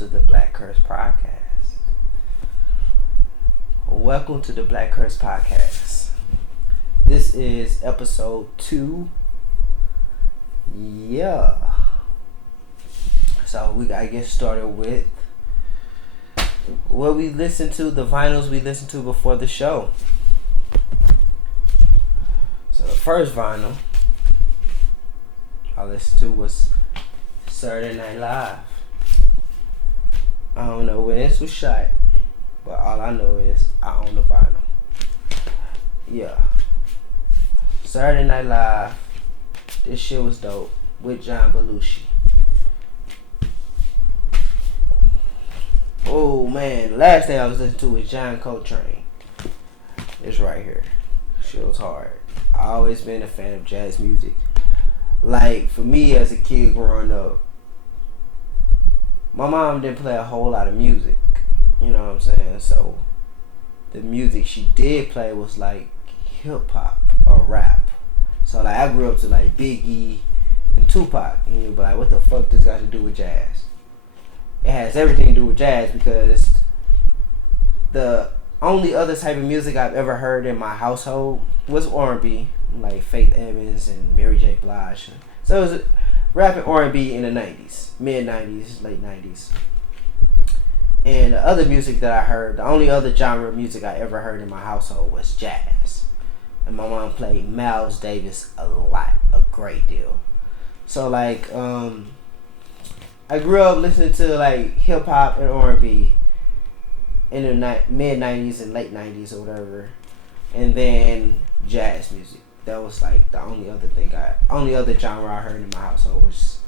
to the BlackCurse podcast. Welcome to the BlackCurse podcast. This is episode 2. Yeah. So we gotta get started with what we listened to, the vinyls we listened to before the show. So the first vinyl I listened to was Saturday Night Live. I don't know when this was shot, but all I know is I own the vinyl. Yeah. Saturday Night Live. This shit was dope with John Belushi. Oh man, the last thing I was listening to was John Coltrane. It's right here. Shit was hard. I always been a fan of jazz music. Like, for me as a kid growing up, my mom didn't play a whole lot of music. You know what I'm saying? So, the music she did play was like hip hop or rap. So, like, I grew up to like Biggie and Tupac. And you'd be like, what the fuck this got to do with jazz? It has everything to do with jazz because the only other type of music I've ever heard in my household was R&B, like Faith Evans and Mary J. Blige. So it was rap and R&B in the 90s, mid 90s, late 90s. And the other music that I heard, the only other genre of music I ever heard in my household was jazz. And my mom played Miles Davis a lot, a great deal. So like, I grew up listening to like hip hop and R&B in the mid 90s and late 90s or whatever, and then jazz music. That was like the only other genre I heard in my household was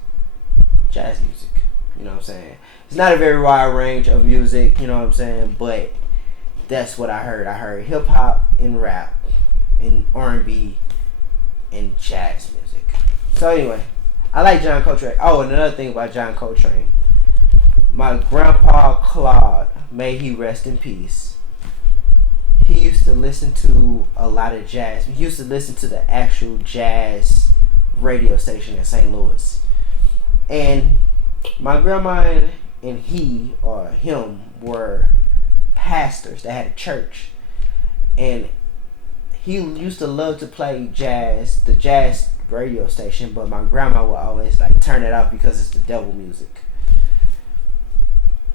jazz music. You know what I'm saying? It's not a very wide range of music, you know what I'm saying, but that's what I heard. I heard hip hop and rap and R&B and jazz music. So anyway, I like John Coltrane. Oh, and another thing about John Coltrane. My grandpa Claude, may he rest in peace, he used to listen to a lot of jazz. He used to listen to the actual jazz radio station in St. Louis. And my grandma and he, or him, were pastors. They had a church. And he used to love to play jazz, the jazz radio station, but my grandma would always like turn it off because it's the devil music.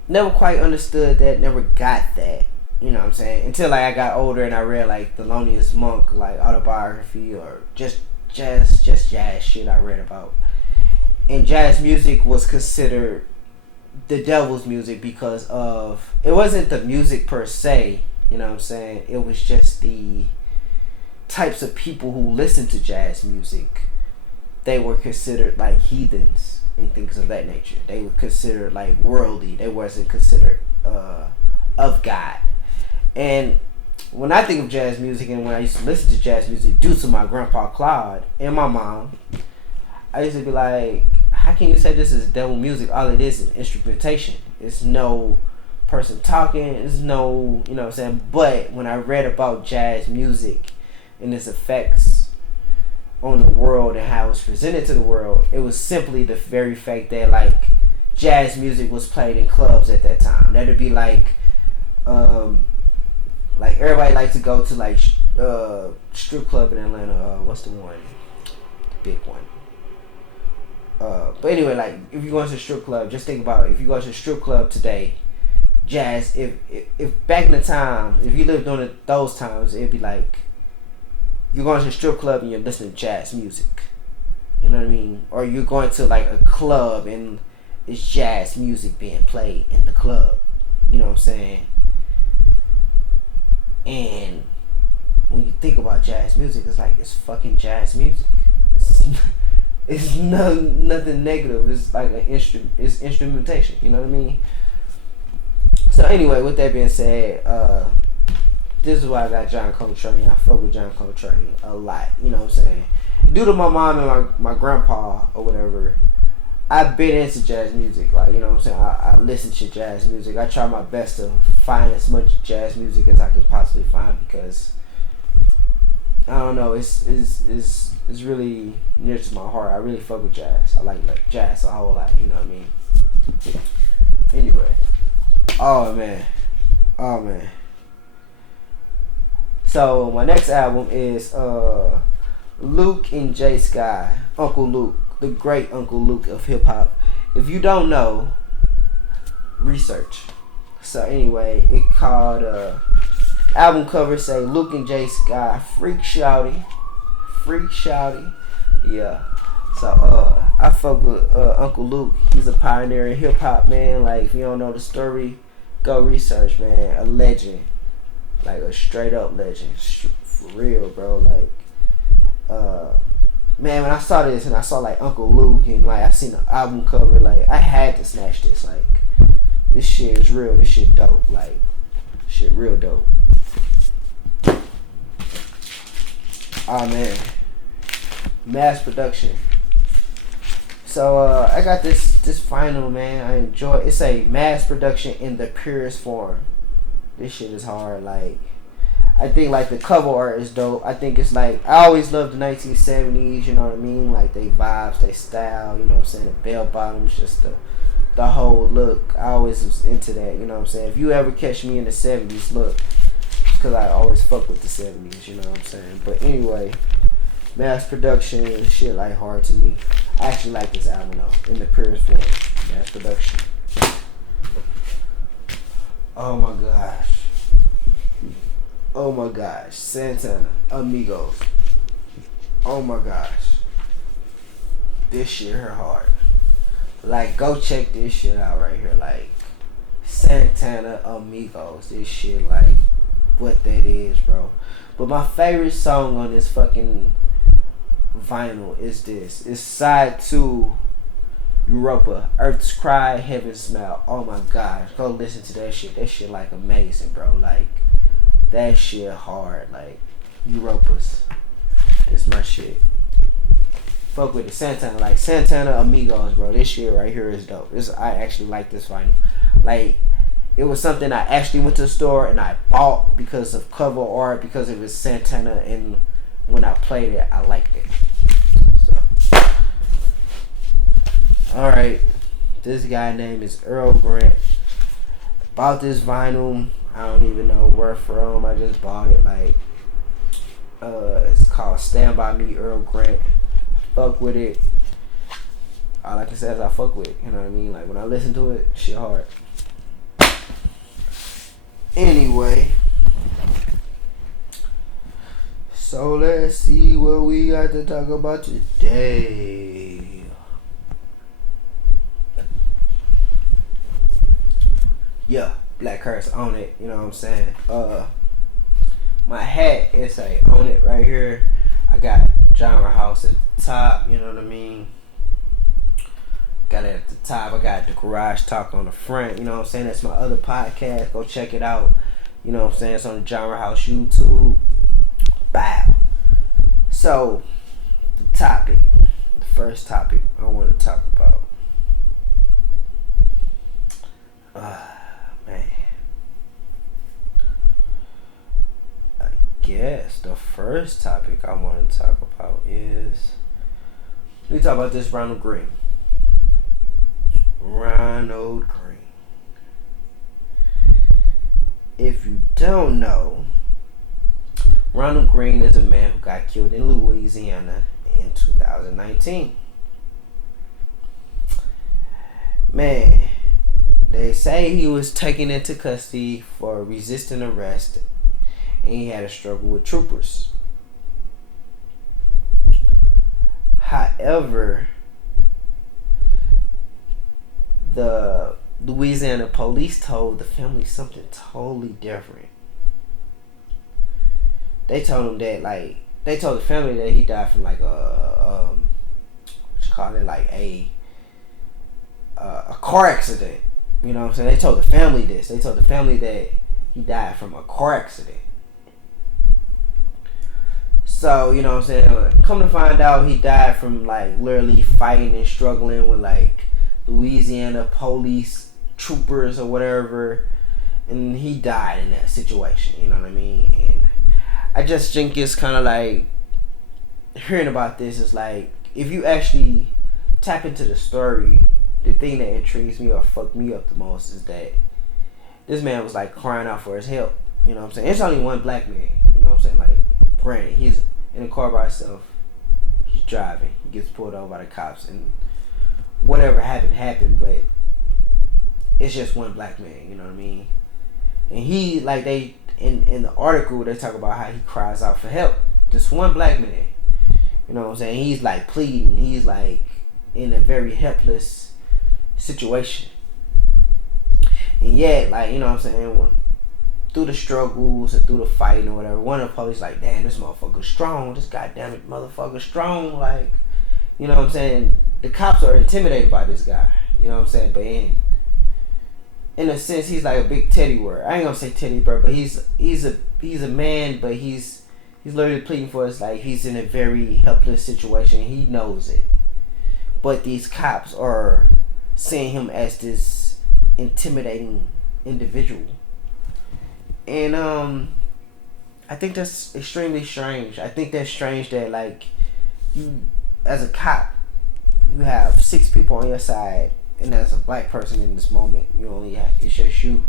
Never quite understood that, never got that, you know what I'm saying, until like I got older and I read like Thelonious Monk, like autobiography, or just jazz shit I read about. And jazz music was considered the devil's music because of, it wasn't the music per se, you know what I'm saying, it was just the types of people who listened to jazz music. They were considered like heathens and things of that nature. They were considered like worldly. They wasn't considered of God. And when I think of jazz music, and when I used to listen to jazz music due to my grandpa Claude and my mom, I used to be like, how can you say this is devil music? All it is instrumentation. It's no person talking. It's no, you know what I'm saying? But when I read about jazz music and its effects on the world and how it was presented to the world, it was simply the very fact that like jazz music was played in clubs at that time. That'd be like everybody likes to go to like strip club in Atlanta. What's the one? The big one. But anyway, like if you go to a strip club, just think about it. If you go to a strip club today, jazz. If back in the time, if you lived during those times, it'd be like you're going to a strip club and you're listening to jazz music. You know what I mean? Or you're going to like a club and it's jazz music being played in the club. You know what I'm saying? And when you think about jazz music, it's like it's fucking jazz music. It's nothing negative. It's like it's instrumentation. You know what I mean? So anyway, with that being said, this is why I got John Coltrane. I fuck with John Coltrane a lot. You know what I'm saying? Due to my mom and my grandpa or whatever, I've been into jazz music. Like, you know what I'm saying? I listen to jazz music. I try my best to find as much jazz music as I can possibly find because I don't know. It's really near to my heart. I really fuck with jazz. I like jazz a whole lot. You know what I mean? Anyway. Oh man. Oh man. So my next album is Luke and J Sky. Uncle Luke, the great Uncle Luke of hip hop. If you don't know, research. So anyway, it called album cover say Luke and J Sky Freak Shouty. Freak Shouty. Yeah. So I fuck with Uncle Luke. He's a pioneer in hip hop, man. Like if you don't know the story, go research, man. A legend. Like a straight up legend. For real, bro. Like man, when I saw this and I saw like Uncle Luke and like I seen the album cover, like I had to snatch this. Like this shit is real. This shit dope. Like shit real dope. Oh man, mass production. So I got this vinyl, man. I enjoy. It's a mass production in the purest form. This shit is hard. Like I think like the cover art is dope. I think it's like I always loved the 1970s. You know what I mean? Like they vibes, they style. You know what I'm saying? The bell bottoms, just the whole look. I always was into that. You know what I'm saying? If you ever catch me in the 70s, look, it's because I always fuck with the 70s. You know what I'm saying? But anyway, mass production shit like hard to me. I actually like this album though in the purest form. Mass production. Oh my gosh. Oh my gosh, Santana, Amigos. Oh my gosh. This shit hurt hard. Like, go check this shit out right here. Like, Santana, Amigos. This shit, like, what that is, bro. But my favorite song on this fucking vinyl is this. It's side 2, Europa, Earth's Cry, Heaven's Smile. Oh my gosh, go listen to that shit. That shit, like, amazing, bro. Like, that shit hard. Like Europa's. This my shit. Fuck with it. Santana. Like Santana Amigos, bro. This shit right here is dope. I actually like this vinyl. Like it was something I actually went to the store and I bought because of cover art, because it was Santana, and when I played it I liked it. So alright. This guy name is Earl Grant. Bought this vinyl. I don't even know where from. I just bought it. Like, it's called Stand By Me, Earl Grant. Fuck with it. All I can say is I fuck with it. You know what I mean? Like, when I listen to it, shit hard. Anyway. So, let's see what we got to talk about today. Yeah. BlackCurse on it, you know what I'm saying? My hat is a on it right here. I got Genre House at the top, you know what I mean? Got it at the top. I got the Garage Talk on the front, you know what I'm saying? That's my other podcast. Go check it out. You know what I'm saying? It's on the Genre House YouTube. Bow. So, the first topic I want to talk about. Man, I guess the first topic I want to talk about is we talk about this Ronald Green. Ronald Green. If you don't know, Ronald Green is a man who got killed in Louisiana in 2019. Man, they say he was taken into custody for resisting arrest and he had a struggle with troopers. However, the Louisiana police told the family something totally different. They told him that, like, they told the family that he died from like what you call it, like a car accident. You know what I'm saying? They told the family this. They told the family that he died from a car accident. So, you know what I'm saying? Come to find out, he died from like literally fighting and struggling with like Louisiana police troopers or whatever. And he died in that situation. You know what I mean? And I just think it's kind of like, hearing about this is like, if you actually tap into the story, the thing that intrigues me or fucked me up the most is that this man was like crying out for his help. You know what I'm saying? It's only one black man. You know what I'm saying? Like, granted, he's in a car by himself. He's driving. He gets pulled over by the cops, and whatever happened. But it's just one black man. You know what I mean? And he, like, they in the article, they talk about how he cries out for help. Just one black man. You know what I'm saying? He's like pleading. He's like in a very helpless situation. And yet, like, you know what I'm saying, through the struggles and through the fighting or whatever, one of the police like, damn, this motherfucker's strong. This goddamn it motherfucker's strong. Like, you know what I'm saying? The cops are intimidated by this guy. You know what I'm saying? But in a sense, he's like a big teddy bear. I ain't gonna say teddy bear, but he's a man, but he's literally pleading for us. Like, he's in a very helpless situation. He knows it, but these cops are seeing him as this intimidating individual, and I think that's extremely strange. I think that's strange that, like, you as a cop, you have 6 people on your side, and as a black person in this moment, you only have, it's just you.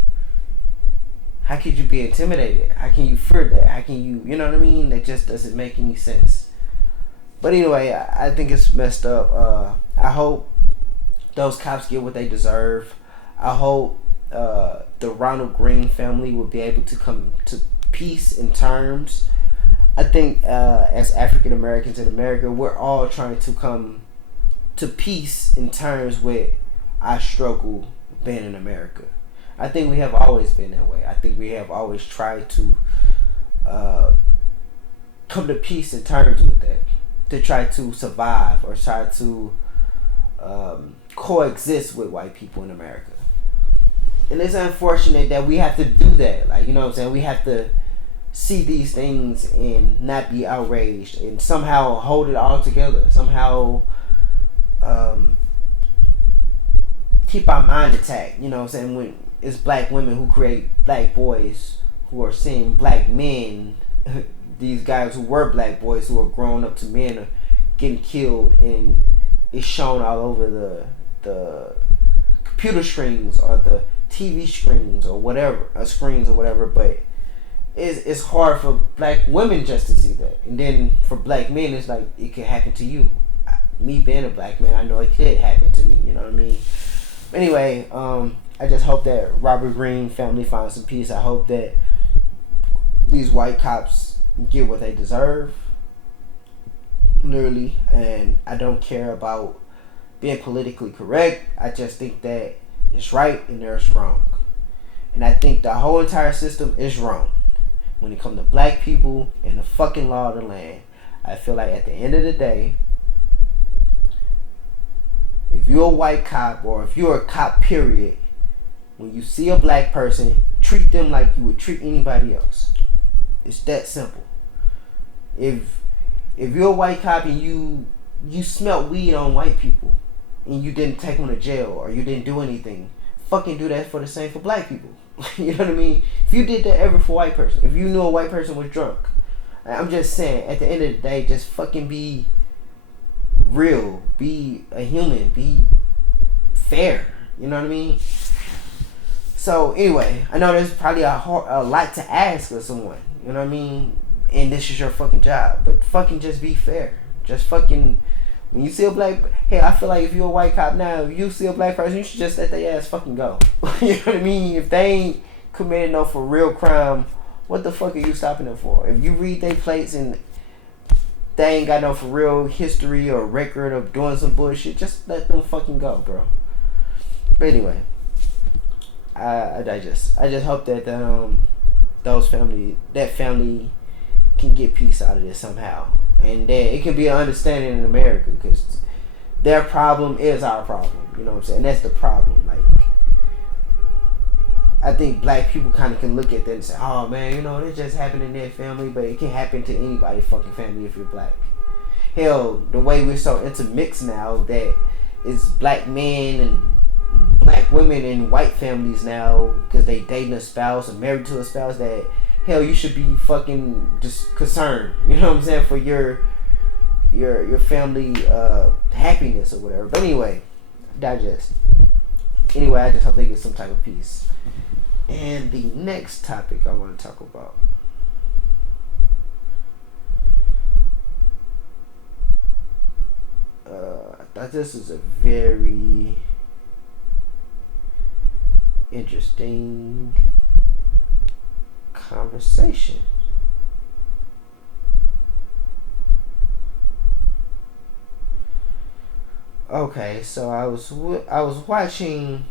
How could you be intimidated? How can you fear that? How can you, you know what I mean? That just doesn't make any sense. But anyway, I think it's messed up. I hope those cops get what they deserve. I hope the Ronald Green family will be able to come to peace in terms. I think as African Americans in America, we're all trying to come to peace in terms with our struggle being in America. I think we have always been that way. I think we have always tried to come to peace in terms with that, to try to survive or try to coexist with white people in America. And it's unfortunate that we have to do that. Like, you know what I'm saying? We have to see these things and not be outraged and somehow hold it all together. Somehow keep our mind intact. You know what I'm saying? When it's black women who create black boys who are seeing black men, these guys who were black boys who are growing up to men are getting killed, and it's shown all over the computer screens or the TV screens or whatever, screens or whatever. But it's hard for black women just to see that, and then for black men, it's like it could happen to you. Me being a black man, I know it could happen to me. You know what I mean? Anyway, I just hope that Robert Greene family finds some peace. I hope that these white cops get what they deserve, literally. And I don't care about being politically correct. I just think that it's right and there's wrong. And I think the whole entire system is wrong when it comes to black people and the fucking law of the land. I feel like at the end of the day, if you're a white cop or if you're a cop period, when you see a black person, treat them like you would treat anybody else. It's that simple. If you're a white cop and you smelt weed on white people and you didn't take them to jail or you didn't do anything, fucking do that for the same for black people. You know what I mean? If you did that ever for a white person, if you knew a white person was drunk, I'm just saying, at the end of the day, just fucking be real, be a human, be fair. You know what I mean? So anyway, I know there's probably a lot to ask of someone. You know what I mean? And this is your fucking job, but fucking just be fair. Just fucking, when you see a black, hey, I feel like if you're a white cop now, if you see a black person, you should just let their ass fucking go. You know what I mean? If they ain't committed no for real crime, what the fuck are you stopping them for? If you read their plates and they ain't got no for real history or record of doing some bullshit, just let them fucking go, bro. But anyway, I digest. I just hope that that family can get peace out of this somehow, and that it can be an understanding in America, because their problem is our problem. You know what I'm saying? That's the problem. Like, I think black people kind of can look at that and say, oh man, you know, it just happened in their family, but it can happen to anybody's fucking family if you're black. Hell, the way we're so intermixed now, that it's black men and black women in white families now, because they dating a spouse or married to a spouse, that hell, you should be fucking just concerned, you know what I'm saying, for your family happiness or whatever. But anyway, I just hope they get some type of peace. Anyway, I just hope they get some type of peace. And the next topic I want to talk about. I thought this was a very interesting conversation. Okay, so I was watching.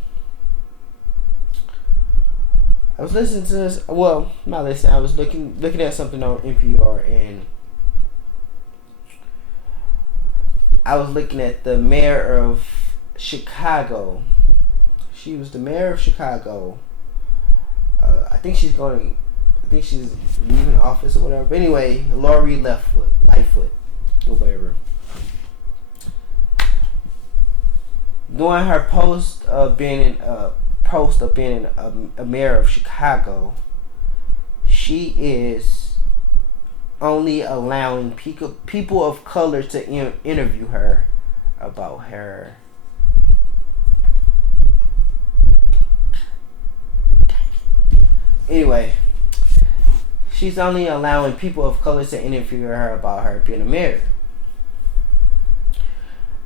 I was listening to this. Well, not listening. I was looking at something on NPR, and I was looking at the mayor of Chicago. She was the mayor of Chicago. I think she's going. I think she's leaving office or whatever. But anyway, Lori Lightfoot, or whatever. During her post of being a mayor of Chicago, she is only allowing people of color to interview her about her. Anyway, she's only allowing people of color to interview her about her being a mayor.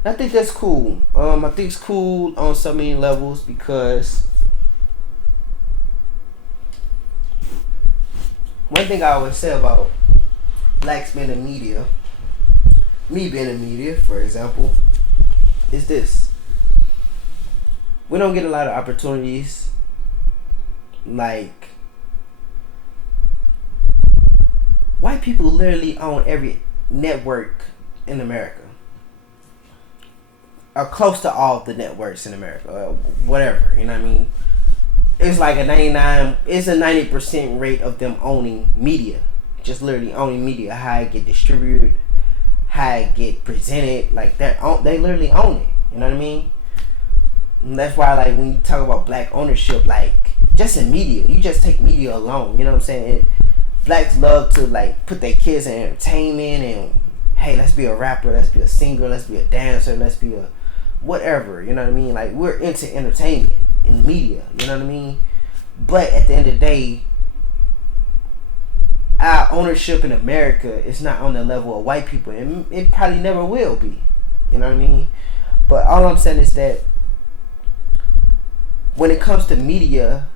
I think that's cool. I think it's cool on so many levels because one thing I always say about blacks being in media, me being in media, for example, is this. We don't get a lot of opportunities like white people literally own every network in America. Or close to all of the networks in America. Whatever, you know what I mean? It's like a 90% rate of them owning media. Just literally owning media. How it get distributed, how it get presented. Like they literally own it. You know what I mean? And that's why like when you talk about black ownership, like just in media, you just take media alone. You know what I'm saying? Blacks love to like put their kids in entertainment and hey, let's be a rapper, let's be a singer, let's be a dancer, let's be a whatever, you know what I mean? Like we're into entertainment and media, you know what I mean? But at the end of the day, our ownership in America is not on the level of white people, and it probably never will be. You know what I mean? But all I'm saying is that when it comes to media,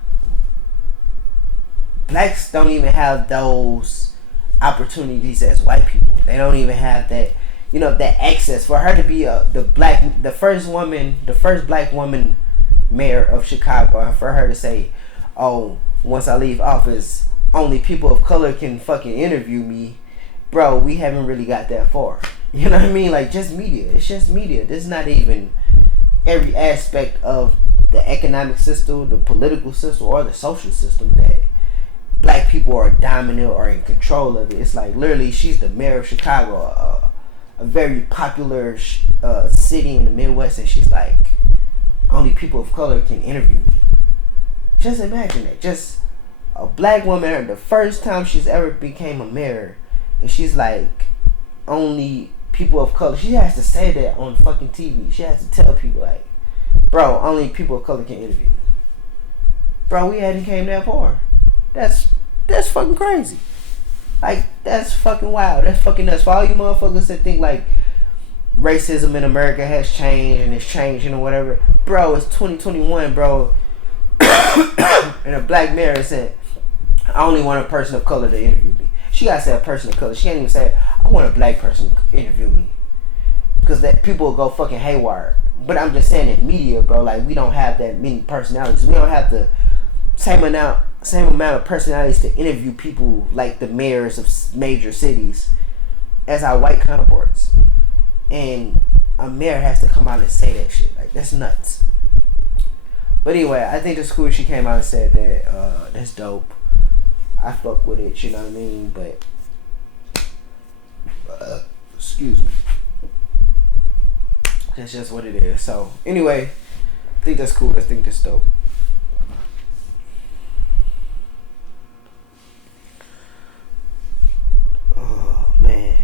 blacks don't even have those opportunities as white people. They don't even have that, you know, that access. For her to be the first black woman mayor of Chicago, and for her to say, "Oh, once I leave office, only people of color can fucking interview me," bro, we haven't really got that far. You know what I mean? Like just media. It's just media. This is not even every aspect of the economic system, the political system, or the social system that black people are dominant or in control of it. It's like literally she's the mayor of Chicago, a very popular city in the Midwest, and she's like, only people of color can interview me. Just imagine that. Just a black woman, the first time she's ever became a mayor, and she's like, only people of color. She has to say that on fucking TV. She has to tell people like, bro, only people of color can interview me. Bro, we hadn't came that far. That's fucking crazy. Like, that's fucking wild. That's fucking nuts. For all you motherfuckers that think like racism in America has changed and it's changing or whatever, bro, it's 2021, bro. And a black mayor said, I only want a person of color to interview me. She gotta say a person of color. She can't even say, I want a black person to interview me. Because that people will go fucking haywire. But I'm just saying in media, bro, like we don't have that many personalities. We don't have the same amount of personalities to interview people like the mayors of major cities as our white counterparts. And a mayor has to come out and say that shit. Like, that's nuts. But anyway, I think it's cool she came out and said that. That's dope. I fuck with it, you know what I mean? But excuse me. That's just what it is. So anyway, I think that's cool. I think that's dope. Oh man.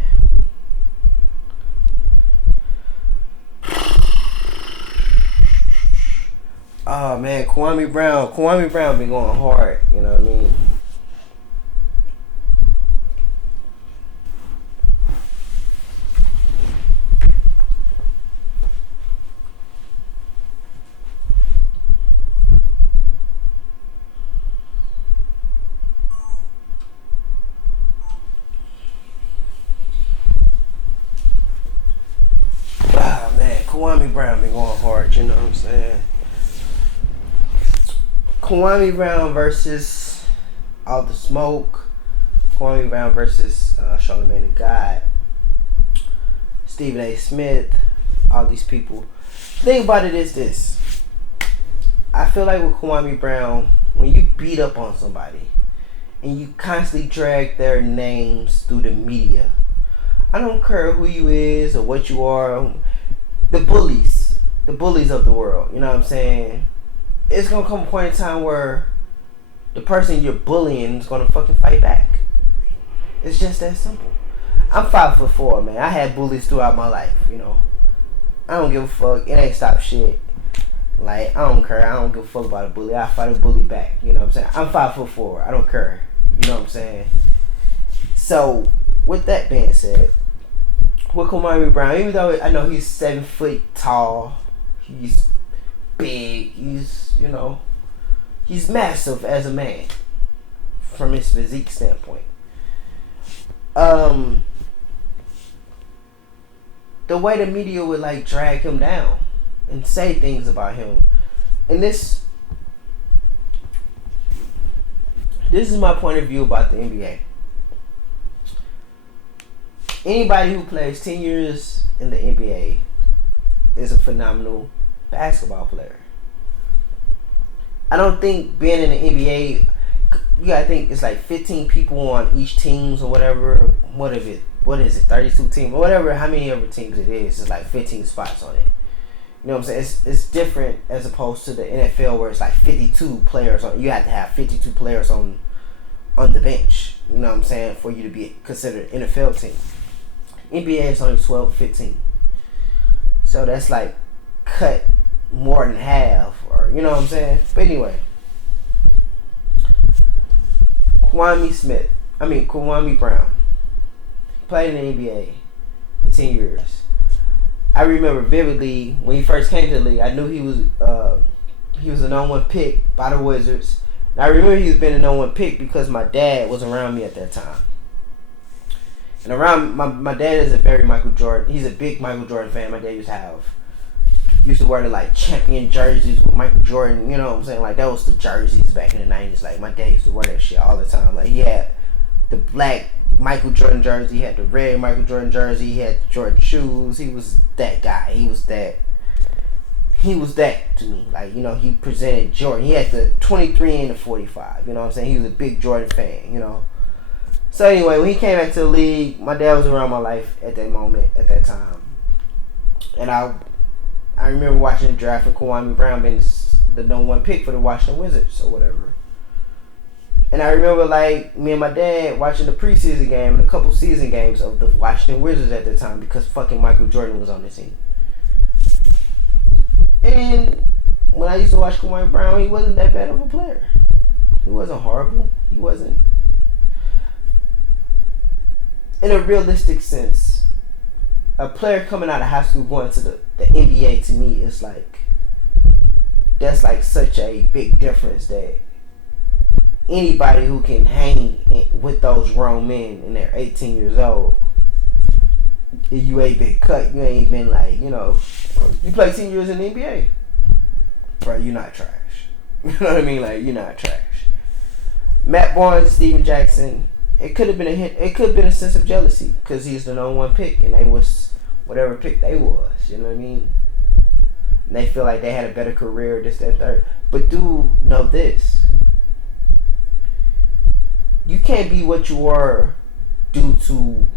Oh man, Kwame Brown been going hard. You know what I mean? Ah man, Kwame Brown been going hard. You know what I'm saying? Kwame Brown versus All the Smoke. Kwame Brown versus Charlamagne the God. Stephen A. Smith. All these people. Thing about it is this. I feel like with Kwame Brown, when you beat up on somebody and you constantly drag their names through the media, I don't care who you is or what you are, the bullies of the world, you know what I'm saying? It's gonna come a point in time where the person you're bullying is gonna fucking fight back. It's just that simple. I'm 5'4", man. I had bullies throughout my life, you know. I don't give a fuck. It ain't stop shit. Like, I don't care. I don't give a fuck about a bully. I fight a bully back. You know what I'm saying? I'm 5'4". I don't care. You know what I'm saying? So, with that being said, with Kwame Brown, even though I know he's 7 foot tall, he's big, he's massive as a man from his physique standpoint. The way the media would like drag him down and say things about him, and this is my point of view about the NBA. Anybody who plays 10 years in the NBA is a phenomenal basketball player. I don't think being in the NBA, you gotta think it's like 15 people on each teams or whatever. What is it? 32 teams or whatever. How many ever teams it is? It's like 15 spots on it. You know what I'm saying? It's different as opposed to the NFL where it's like 52 players on. You have to have 52 players on the bench. You know what I'm saying? For you to be considered an NFL team. NBA is only 12 to 15. So that's like cut more than half, or you know what I'm saying? But anyway, Kwame Brown played in the NBA for 10 years. I remember vividly when he first came to the league. I knew he was a number one pick by the Wizards. And I remember he was being a number one pick because my dad was around me at that time. And around my dad is a very Michael Jordan. He's a big Michael Jordan fan. My dad used to wear the like champion jerseys with Michael Jordan. You know what I'm saying? Like that was the jerseys back in the 90s. Like my dad used to wear that shit all the time. Like he had the black Michael Jordan jersey. He had the red Michael Jordan jersey. He had the Jordan shoes. He was that guy. He was that to me. Like, you know, he presented Jordan. He had the 23 and the 45. You know what I'm saying? He was a big Jordan fan, you know. So anyway, when he came back to the league, my dad was around my life at that moment, at that time. And I remember watching the draft and Kwame Brown being the number one pick for the Washington Wizards or whatever. And I remember like me and my dad watching the preseason game and a couple season games of the Washington Wizards at the time because fucking Michael Jordan was on the team. And when I used to watch Kwame Brown, he wasn't that bad of a player. He wasn't horrible. He wasn't. In a realistic sense, a player coming out of high school going to the NBA to me is like, that's like such a big difference that anybody who can hang with those grown men and they're 18 years old, you ain't been cut. You ain't been like, you know, you play 10 years in the NBA. Bro, you're not trash. You know what I mean? Like, you're not trash. Matt Barnes, Steven Jackson, it could have been a hint. It could have been a sense of jealousy because he's the number one pick and they was whatever pick they was. You know what I mean? And they feel like they had a better career, this, that, third. But do know this. You can't be what you are due to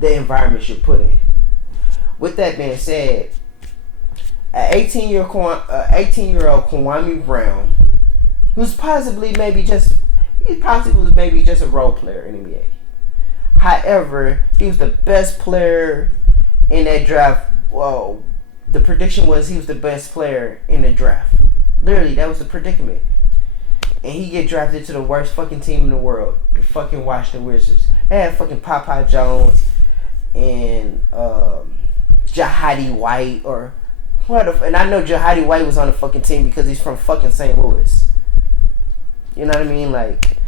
the environment you're put in. With that being said, an 18-year-old Kwame Brown, who's possibly was maybe just a role player in the NBA. However, he was the best player in that draft. Well, the prediction was he was the best player in the draft. Literally, that was the predicament. And he get drafted to the worst fucking team in the world, the fucking Washington Wizards. They had fucking Popeye Jones and Jahadi White or what? And I know Jahadi White was on the fucking team because he's from fucking St. Louis. You know what I mean? Like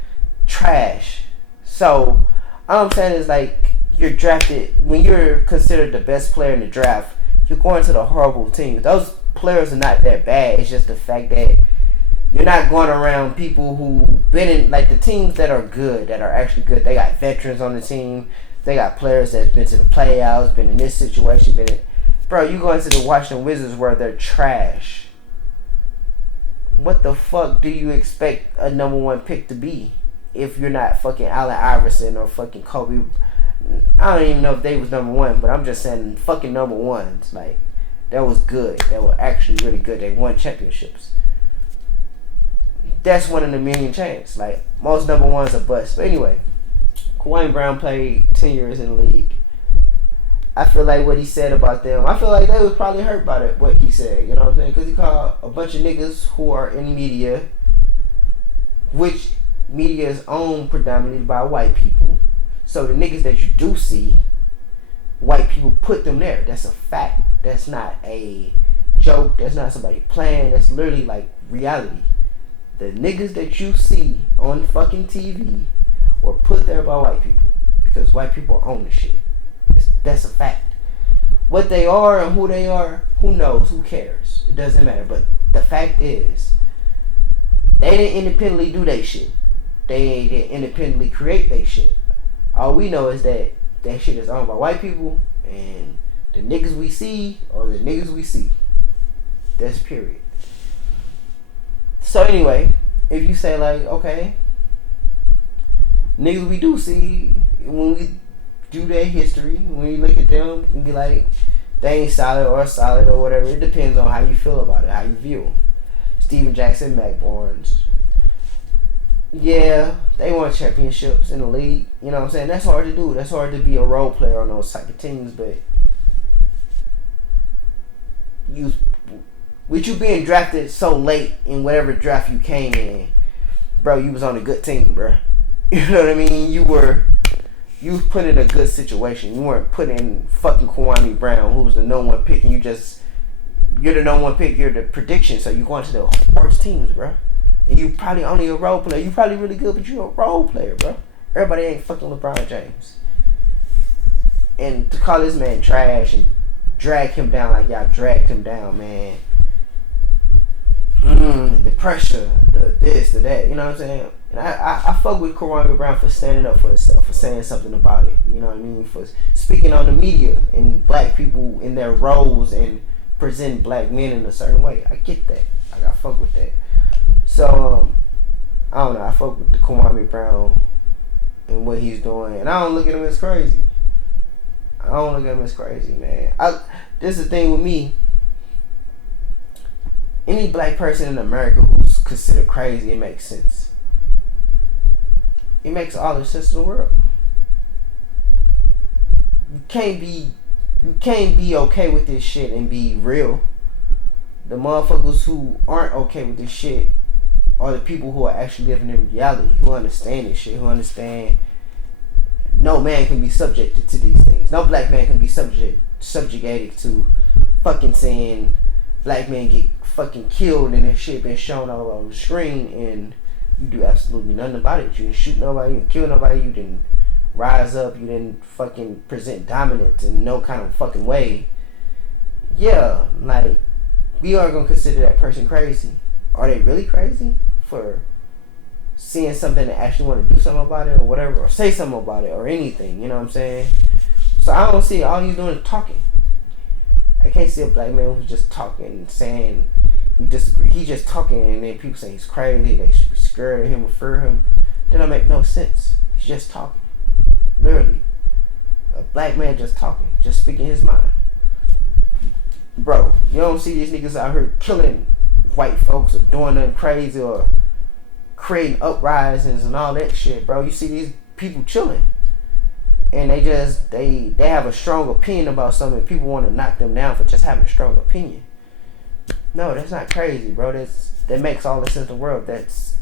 trash. So all I'm saying is like you're drafted when you're considered the best player in the draft. You're going to the horrible teams. Those players are not that bad. It's just the fact that you're not going around people who been in like the teams that are good, that are actually good. They got veterans on the team. They got players that's been to the playoffs, been in this situation, been in. Bro, you going to the Washington Wizards where they're trash. What the fuck do you expect a number one pick to be if you're not fucking Allen Iverson or fucking Kobe? I don't even know if they was number one, but I'm just saying fucking number ones. Like, that was good. That were actually really good. They won championships. That's one in a million chance. Like, most number ones are bust. But anyway, Kawhi Brown played 10 years in the league. I feel like what he said about them, I feel like they was probably hurt by it, what he said. You know what I'm saying? Because he called a bunch of niggas who are in media, which media is owned predominantly by white people. So the niggas that you do see, white people put them there. That's a fact. That's not a joke. That's not somebody playing. That's literally like reality. The niggas that you see on fucking TV were put there by white people because white people own the shit. That's a fact. What they are and who they are, who knows? Who cares? It doesn't matter. But the fact is, they didn't independently do their shit. They didn't independently create their shit. All we know is that that shit is owned by white people, and the niggas we see are the niggas we see. That's period. So anyway, if you say like, okay, niggas we do see, when we do their history, when you look at them, you can be like, they ain't solid or whatever. It depends on how you feel about it, how you view them. Steven Jackson, Mac Barnes. Yeah, they won championships in the league. You know what I'm saying? That's hard to do. That's hard to be a role player on those type of teams. But with you being drafted so late in whatever draft you came in, bro, you was on a good team, bro. You know what I mean? You was put in a good situation. You weren't put in fucking Kwame Brown, who was the number one pick, and you're the number one pick. You're the prediction, so you're going to the worst teams, bro. And you probably only a role player. You probably really good, but you're a role player, bro. Everybody ain't fucking LeBron James. And to call this man trash and drag him down like y'all dragged him down, man. The pressure, the this, the that. You know what I'm saying? And I fuck with Kawhi Brown for standing up for himself, for saying something about it. You know what I mean? For speaking on the media and black people in their roles and presenting black men in a certain way. I get that. I fuck with that. So, I don't know. I fuck with the Kawhi Brown and what he's doing. And I don't look at him as crazy. Man. This is the thing with me. Any black person in America who's considered crazy, it makes sense. It makes all the sense in the world. You can't be okay with this shit and be real. The motherfuckers who aren't okay with this shit are the people who are actually living in reality, who understand this shit, who understand no man can be subjected to these things. No black man can be subjugated to fucking saying black men get fucking killed and this shit been shown all over the screen and you do absolutely nothing about it. You didn't shoot nobody, you didn't kill nobody, you didn't rise up, you didn't fucking present dominance in no kind of fucking way. Yeah, like, we are gonna consider that person crazy. Are they really crazy for seeing something and actually want to do something about it or whatever, or say something about it or anything? You know what I'm saying? So I don't see all he's doing is talking. I can't see a black man who's just talking and saying he disagree. He's just talking and then people say he's crazy. They should be scared of him or fear him. That don't make no sense. He's just talking. Literally, a black man just talking, just speaking his mind. Bro, you don't see these niggas out here killing white folks or doing nothing crazy or creating uprisings and all that shit, bro. You see these people chilling. and they have a strong opinion about something. People want to knock them down for just having a strong opinion. No, that's not crazy, bro. That makes all the sense in the world. That's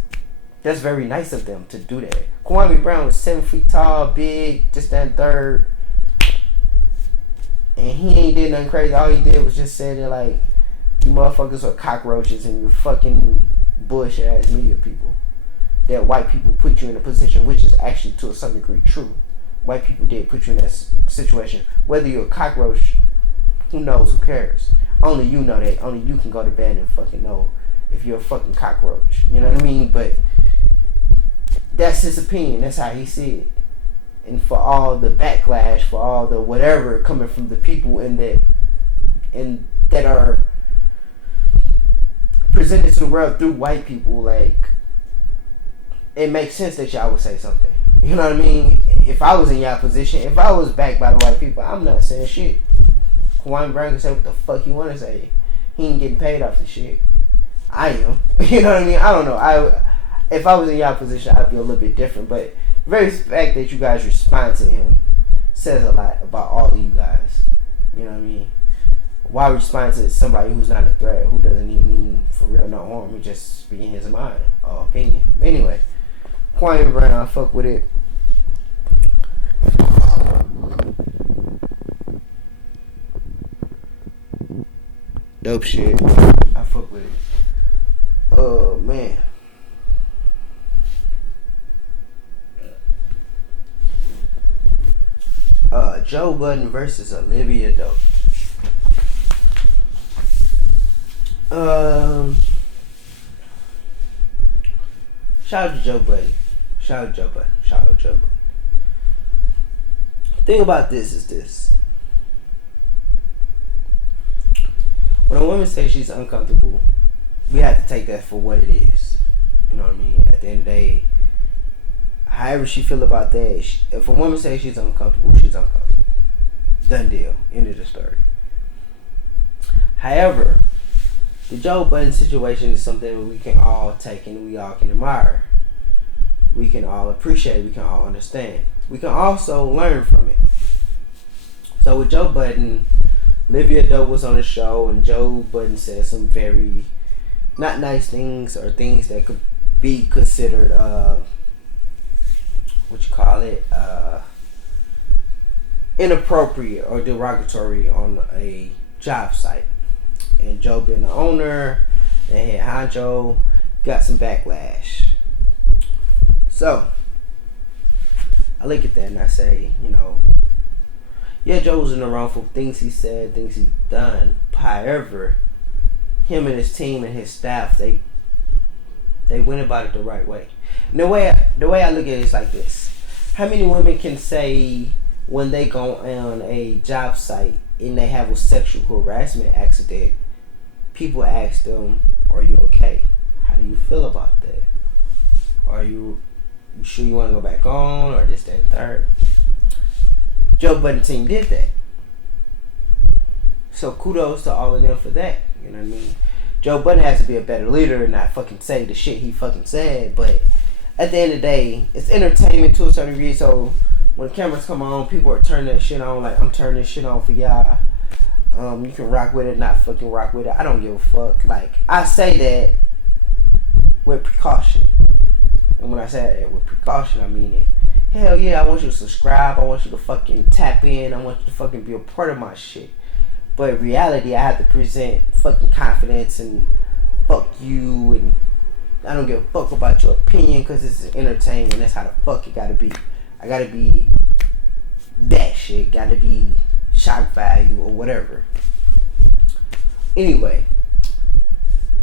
very nice of them to do that. Kwame Brown was 7 feet tall, big, just that third, and he ain't did nothing crazy. All he did was just say that, like, you motherfuckers are cockroaches and you're fucking bullshit ass media people. That white people put you in a position, which is actually to a certain degree true. White people did put you in that situation. Whether you're a cockroach, who knows? Who cares? Only you know that. Only you can go to bed and fucking know if you're a fucking cockroach. You know what I mean? But that's his opinion. That's how he see it. And for all the backlash, for all the whatever coming from the people that are presented to the world through white people, like, it makes sense that y'all would say something. You know what I mean? If I was in y'all position, if I was backed by the white people, I'm not saying shit. Kwame Brown can say what the fuck he want to say. He ain't getting paid off the shit. I am. You know what I mean? I don't know. If I was in y'all position, I'd be a little bit different. But the very fact that you guys respond to him says a lot about all of you guys. You know what I mean? Why respond to somebody who's not a threat, who doesn't even mean for real no harm? He just speaking his mind or opinion. Anyway, Kwame Brown, I fuck with it. Dope shit. I fuck with it. Oh man. Joe Budden versus Olivia Dope. Shout out to Joe Budden. Shout out to Joe Budden. Shout out to Joe Budden. The thing about this is this. When a woman says she's uncomfortable, we have to take that for what it is. You know what I mean? At the end of the day, however she feel about that, if a woman says she's uncomfortable, she's uncomfortable. Done deal. End of the story. However, the Joe Budden situation is something we can all take and we all can admire. We can all appreciate. We can all understand. We can also learn from it. So with Joe Budden, Olivia Dope was on the show, and Joe Budden said some very not nice things, or things that could be considered inappropriate or derogatory on a job site. And Joe being the owner, the head honcho, got some backlash. So I look at that and I say, yeah, Joe was in the wrong for things he said, things he done. However, him and his team and his staff, they went about it the right way. And the way I look at it is like this: how many women can say when they go on a job site and they have a sexual harassment accident, people ask them, "Are you okay? How do you feel about that? Are you sure you want to go back on, or this, that, and third?" Joe Budden team did that. So kudos to all of them for that. You know what I mean? Joe Budden has to be a better leader and not fucking say the shit he fucking said. But at the end of the day, it's entertainment to a certain degree. So when cameras come on, people are turning that shit on. Like, I'm turning this shit on for y'all. You can rock with it, not fucking rock with it. I don't give a fuck. Like, I say that with precaution. And when I say that with precaution, I mean it. Hell yeah, I want you to subscribe. I want you to fucking tap in. I want you to fucking be a part of my shit. But in reality, I have to present fucking confidence and fuck you, and I don't give a fuck about your opinion because this is entertainment. That's how the fuck it gotta be. I gotta be that shit. Gotta be shock value or whatever. Anyway,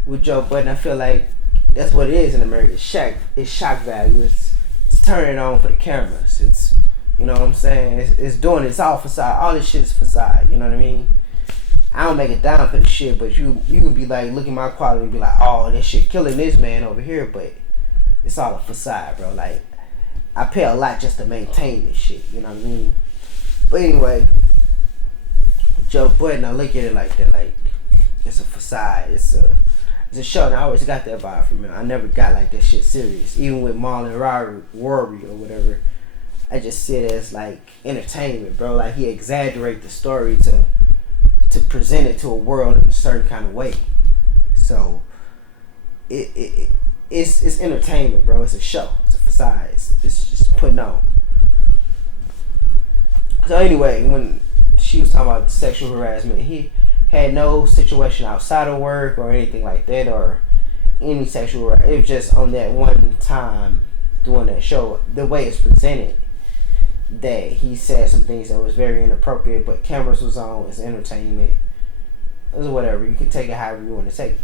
with Joe Budden, I feel like that's what it is in America. It's shock value. It's turning on for the cameras. It's, you know what I'm saying? It's doing it. It's all facade. All this shit is facade. You know what I mean? I don't make it down for the shit, but you can be like, look at my quality and be like, oh, this shit killing this man over here, but it's all a facade, bro. Like, I pay a lot just to maintain this shit. You know what I mean? But anyway, Joe Budden, I look at it like that. Like, it's a facade. It's a show, and I always got that vibe from him. I never got like that shit serious. Even with Marlon Rory or whatever, I just see it as like entertainment, bro. Like he exaggerate the story to present it to a world in a certain kind of way. So it's entertainment, bro. It's a show. It's a facade. It's just putting on. So anyway, when she was talking about sexual harassment, he had no situation outside of work or anything like that, or any sexual. It was just on that one time doing that show. The way it's presented, that he said some things that was very inappropriate, but cameras was on. It's entertainment. It was whatever. You can take it however you want to take it.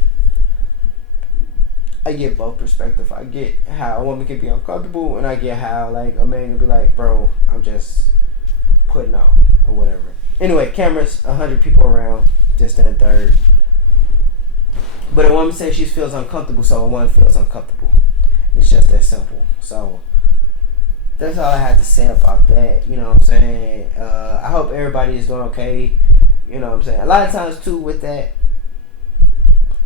I get both perspectives. I get how a woman can be uncomfortable, and I get how like a man can be like, bro, I'm just putting on or whatever. Anyway, cameras, 100 people around, just that third. But a woman says she feels uncomfortable, so a woman feels uncomfortable. It's just that simple. So that's all I have to say about that. You know what I'm saying? I hope everybody is doing okay. You know what I'm saying? A lot of times too with that,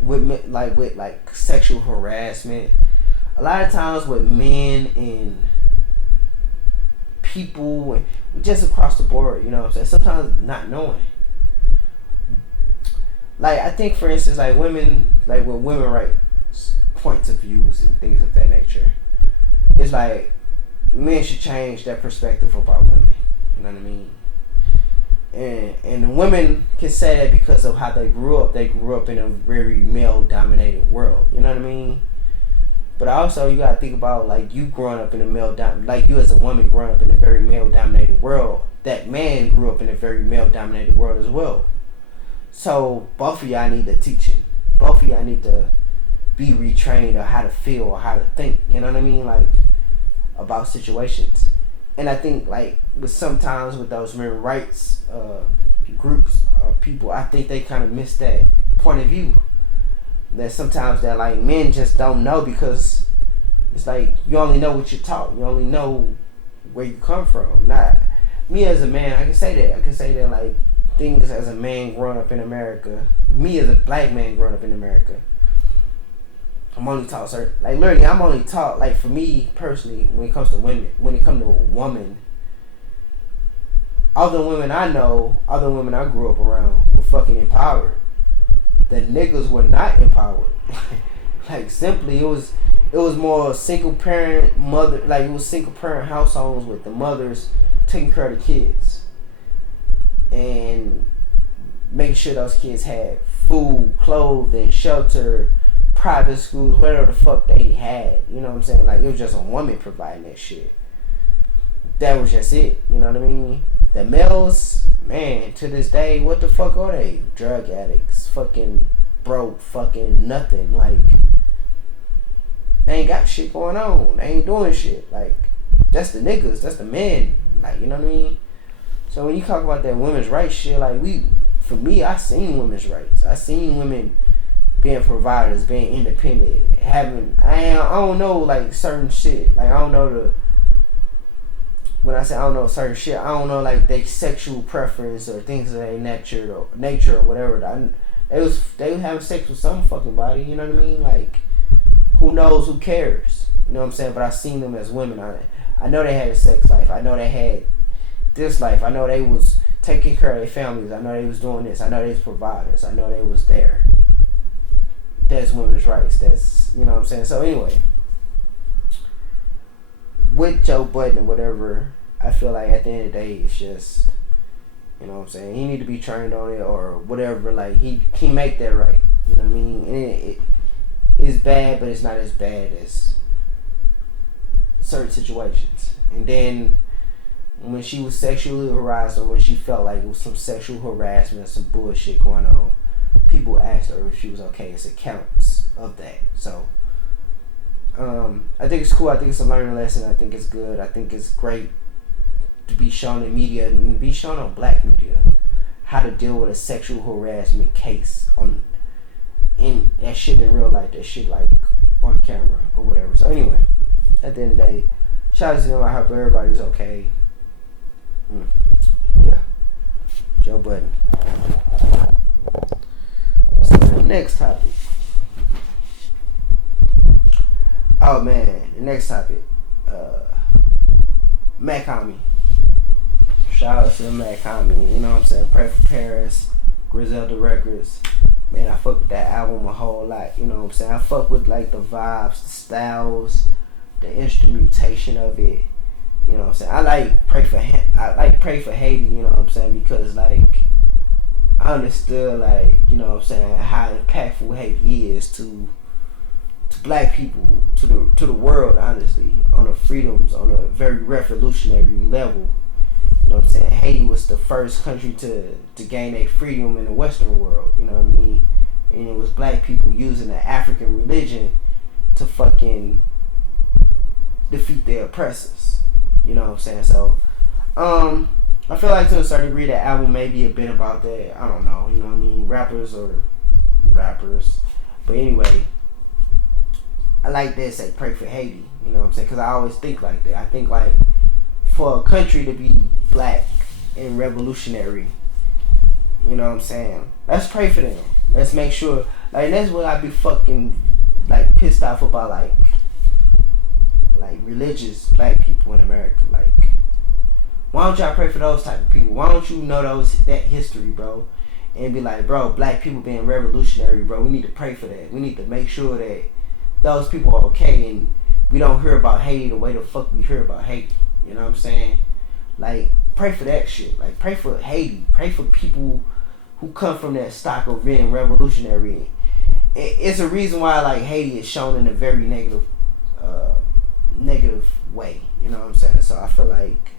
with like sexual harassment, a lot of times with men and people just across the board, you know what I'm saying, sometimes not knowing, like I think for instance like women, like with women rights points of views and things of that nature, it's like men should change their perspective about women, you know what I mean? And women can say that because of how they grew up. They grew up in a very male dominated world. You know what I mean? But also you gotta think about like you growing up in a like you as a woman growing up in a very male dominated world. That man grew up in a very male dominated world as well. So both of y'all need to teaching. Both of y'all need to be retrained on how to feel or how to think. You know what I mean? Like about situations. And I think like with sometimes with those women's rights groups or people, I think they kind of miss that point of view. That sometimes that like men just don't know, because it's like you only know what you're taught. You only know where you come from. Not me as a man. I can say that. I can say that like things as a man growing up in America. Me as a black man growing up in America. I'm only taught certain, like literally I'm only taught, like for me personally, when it comes to women, when it comes to a woman, all the women I know, all the women I grew up around were fucking empowered. The niggas were not empowered. Like simply it was more single parent mother, like it was single parent households with the mothers taking care of the kids and making sure those kids had food, clothing, shelter, private schools, whatever the fuck they had. You know what I'm saying? Like it was just a woman providing that shit. That was just it. You know what I mean? The males, man, to this day, what the fuck are they? Drug addicts, fucking broke, fucking nothing. Like they ain't got shit going on. They ain't doing shit. Like that's the niggas, that's the men. Like, you know what I mean? So when you talk about that women's rights shit, like for me, I seen women's rights. I seen women being providers, being independent, having I don't know like certain shit. Like I don't know when I say I don't know certain shit, I don't know like they sexual preference or things of their nature or whatever. They was having sex with some fucking body. You know what I mean? Like who knows? Who cares? You know what I'm saying? But I seen them as women. I know they had a sex life. I know they had this life. I know they was taking care of their families. I know they was doing this. I know they was providers. I know they was there. That's women's rights. That's, you know what I'm saying? So anyway, with Joe Budden or whatever, I feel like at the end of the day, it's just, you know what I'm saying, he need to be trained on it or whatever. Like he make that right. You know what I mean? And it's bad, but it's not as bad as certain situations. And then when she was sexually harassed, or when she felt like it was some sexual harassment, some bullshit going on, people asked her if she was okay. It's accounts of that. So I think it's cool. I think it's a learning lesson. I think it's good. I think it's great to be shown in media and be shown on black media how to deal with a sexual harassment case in that shit in real life. That shit like on camera or whatever. So anyway, at the end of the day, shout out to them. I hope everybody's okay. Yeah, Joe Budden. So the next topic. Oh man, the next topic. Mac Homie. Shout out to Mac Homie. You know what I'm saying? Pray for Paris, Griselda Records. Man, I fuck with that album a whole lot. You know what I'm saying? I fuck with like the vibes, the styles, the instrumentation of it. You know what I'm saying? I like Pray for Haiti. You know what I'm saying? Because like I understood like you know what I'm saying how impactful Haiti is to black people, to the world, honestly, on the freedoms, on a very revolutionary level. You know what I'm saying? Haiti was the first country to gain a freedom in the Western world. You know what I mean? And it was black people using the African religion to fucking defeat their oppressors. You know what I'm saying? So, I feel like to a certain degree that album may be a bit about that. I don't know. You know what I mean? Rappers or rappers. But anyway, I like that say pray for Haiti. You know what I'm saying? Because I always think like that. I think like for a country to be black and revolutionary, you know what I'm saying? Let's pray for them. Let's make sure. Like that's what I be fucking like pissed off about like religious black people in America. Like, why don't y'all pray for those type of people? Why don't you know that history, bro? And be like, bro, black people being revolutionary, bro. We need to pray for that. We need to make sure that those people are okay and we don't hear about Haiti the way the fuck we hear about Haiti. You know what I'm saying? Like, pray for that shit. Like, pray for Haiti. Pray for people who come from that stock of being revolutionary. It's a reason why like Haiti is shown in a very negative way. You know what I'm saying? So I feel like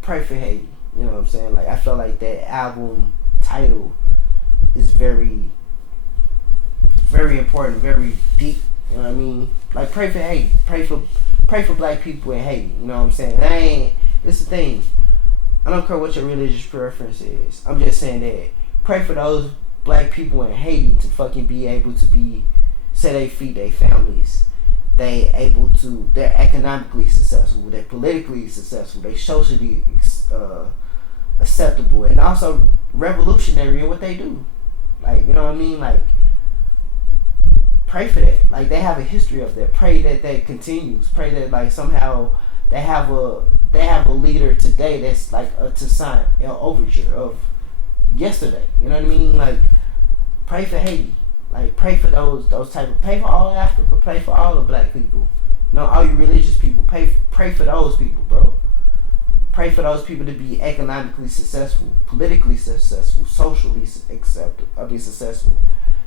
pray for Haiti. You know what I'm saying? Like I feel like that album title is very, very important, very deep. You know what I mean? Like pray for Haiti. Pray for black people in Haiti. You know what I'm saying? This is the thing. I don't care what your religious preference is. I'm just saying that pray for those black people in Haiti to fucking be able to be set their feet, their families. They're economically successful, they're politically successful, they socially acceptable, and also revolutionary in what they do. Like, you know what I mean? Like, pray for that. Like, they have a history of that. Pray that continues. Pray that like somehow they have a leader today that's like to sign an overture of yesterday. You know what I mean? Like, pray for Haiti. Like, pray for those type of, pray for all of Africa, pray for all the black people, you know, all you religious people, pray for those people, bro. Pray for those people to be economically successful, politically successful, socially successful.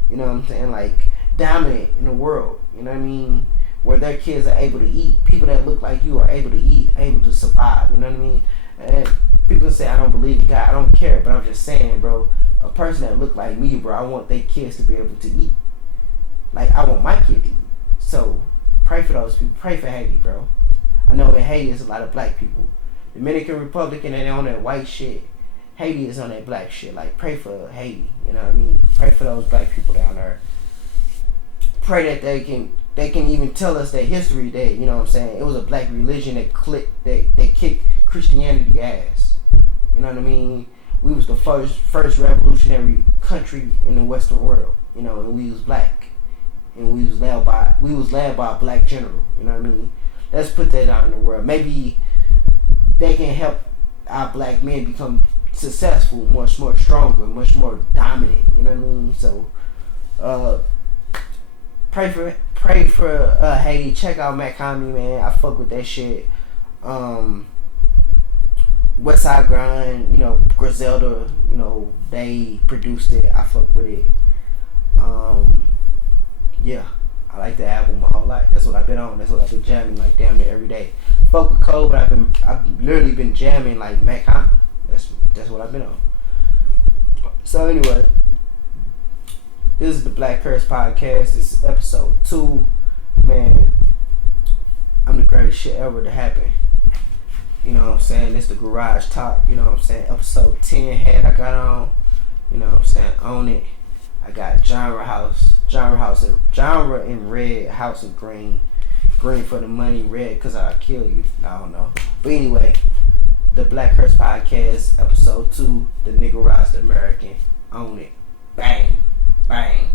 You know what I'm saying? Like, dominant in the world. You know what I mean? Where their kids are able to eat, people that look like you are able to eat, able to survive. You know what I mean? And people say I don't believe in God, I don't care, but I'm just saying, bro. A person that look like me, bro, I want their kids to be able to eat. Like, I want my kid to eat. So, pray for those people. Pray for Haiti, bro. I know in Haiti there's a lot of black people. Dominican Republic, and they're on that white shit. Haiti is on that black shit. Like, pray for Haiti. You know what I mean? Pray for those black people down there. Pray that they can even tell us their history. That, you know what I'm saying? It was a black religion that kicked Christianity ass. You know what I mean? We was the first revolutionary country in the Western world, you know, and we was black, and we was led by a black general. You know what I mean? Let's put that out in the world. Maybe they can help our black men become successful, much more stronger, much more dominant. You know what I mean? So, pray for Haiti. Check out Mac Homie, man. I fuck with that shit. West Side Grind, you know, Griselda, you know, they produced it. I fuck with it. Yeah, I like the album my whole life. That's what I've been on. That's what I've been jamming like damn near every day. Fuck with Cole, but I've literally been jamming like Mac Homie. That's what I've been on. So anyway, this is the BlackCurse podcast. This is episode 2. Man, I'm the greatest shit ever to happen. You know what I'm saying? It's the Garage Talk. You know what I'm saying? Episode 10 hat I got on. You know what I'm saying? Own it. I got genre in red, house in green. Green for the money, red because I'll kill you. I don't know. But anyway, the BlackCurse podcast, episode 2, the nigga Rise the American. Own it. Bang. Bang.